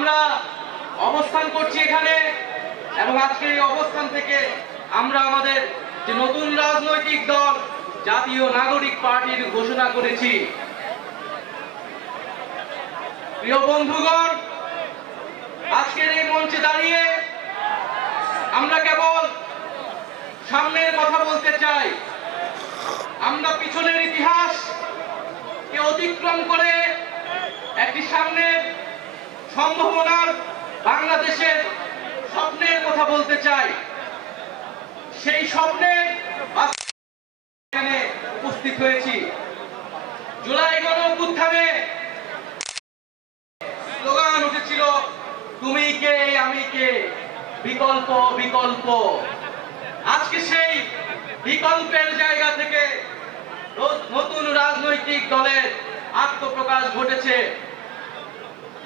আমরা অবস্থান করছি এখানে এবং আজকে এই অবস্থান থেকে আমরা আমাদের যে নতুন রাজনৈতিক দল, জাতীয় নাগরিক পার্টির ঘোষণা করেছি। প্রিয় বন্ধুগণ, আজকের এই মঞ্চে দাঁড়িয়ে আমরা কেবল সামনের কথা বলতে চাই। আমরা পিছনের ইতিহাস কে অতিক্রম করে একটি সামনের সম্ভাবনার বাংলাদেশের স্বপ্নের কথা বলতে চাই। সেই স্বপ্নে এখানে উপস্থিত হয়েছি। জুলাই গণ অভ্যুত্থানে স্লোগান উঠেছিল, তুমি কে, আমি কে? বিকল্প বিকল্প। আজকে সেই বিকল্পের জায়গা থেকে নতুন রাজনৈতিক দলের আত্মপ্রকাশ ঘটেছে।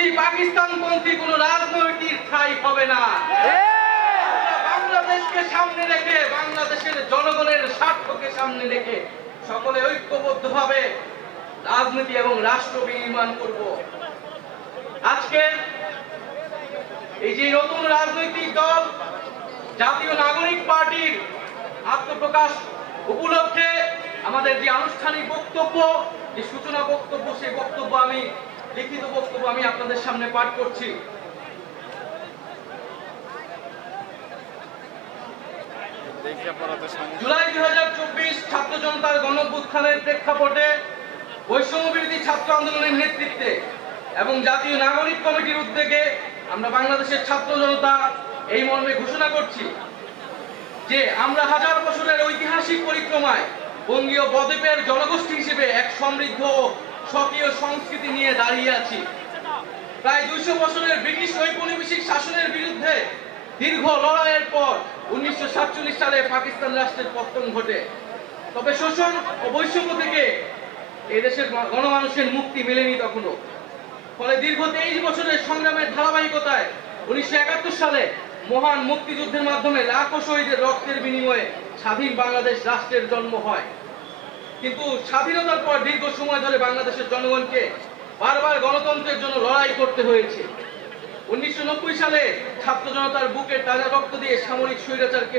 ভারতপন্থী পাকিস্তানপন্থী কোন রাজনৈতিক ঠাই হবে না বাংলাদেশকে সামনে রেখে, বাংলাদেশের জনগণের স্বার্থকে সামনে রেখে সকলে ঐক্যবদ্ধভাবে রাজনীতি এবং রাষ্ট্র বিনির্মাণ করব। আজকে এই যে নতুন রাজনৈতিক দল, জাতীয় নাগরিক পার্টির আত্মপ্রকাশ উপলক্ষে আমাদের যে আনুষ্ঠানিক বক্তব্য, যে সূচনা বক্তব্য, সেই বক্তব্য আমি লিখিত বক্তব্য আমি আপনাদের সামনে পাঠ করছি। জুলাই দুই হাজার চব্বিশ ছাত্র জনতার গণভ্যুত্থানের প্রেক্ষাপটে বৈষম্য বিরোধী ছাত্র আন্দোলনের নেতৃত্বে এবং জাতীয় নাগরিক কমিটির উদ্যোগে আমরা বাংলাদেশের ছাত্র জনতা এই মর্মে ঘোষণা করছি যে আমরা হাজার বছরের ঐতিহাসিক পরিক্রমায় বঙ্গীয় বদ্বীপের জনগোষ্ঠী হিসেবে এক সমৃদ্ধ ও স্বকীয় সংস্কৃতি নিয়ে দাঁড়িয়ে আছি। প্রায় দুইশো বছরের ব্রিটিশ ঔপনিবেশিক শাসনের বিরুদ্ধে দীর্ঘ লড়াইয়ের পর উনিশশো সাতচল্লিশ সালে পাকিস্তান রাষ্ট্রের পতন ঘটে। তবে শোষণ ও বৈষম্য থেকে এদেশের গণমানুষের মুক্তি মেলেনি তখনও। ফলে দীর্ঘ তেইশ বছরের সংগ্রামের ধারাবাহিকতায় উনিশশো একাত্তর সালে মহান মুক্তিযুদ্ধের মাধ্যমে লাখো শহীদের রক্তের বিনিময়ে স্বাধীন বাংলাদেশ রাষ্ট্রের জন্ম হয়। কিন্তু স্বাধীনতার পর দীর্ঘ সময় ধরে বাংলাদেশের জনগণকে বারবার গণতন্ত্রের জন্য লড়াই করতে হয়েছে। উনিশশো নব্বই সালে ছাত্র জনতার বুকে তাজা রক্ত দিয়ে সামরিক স্বৈরাচারকে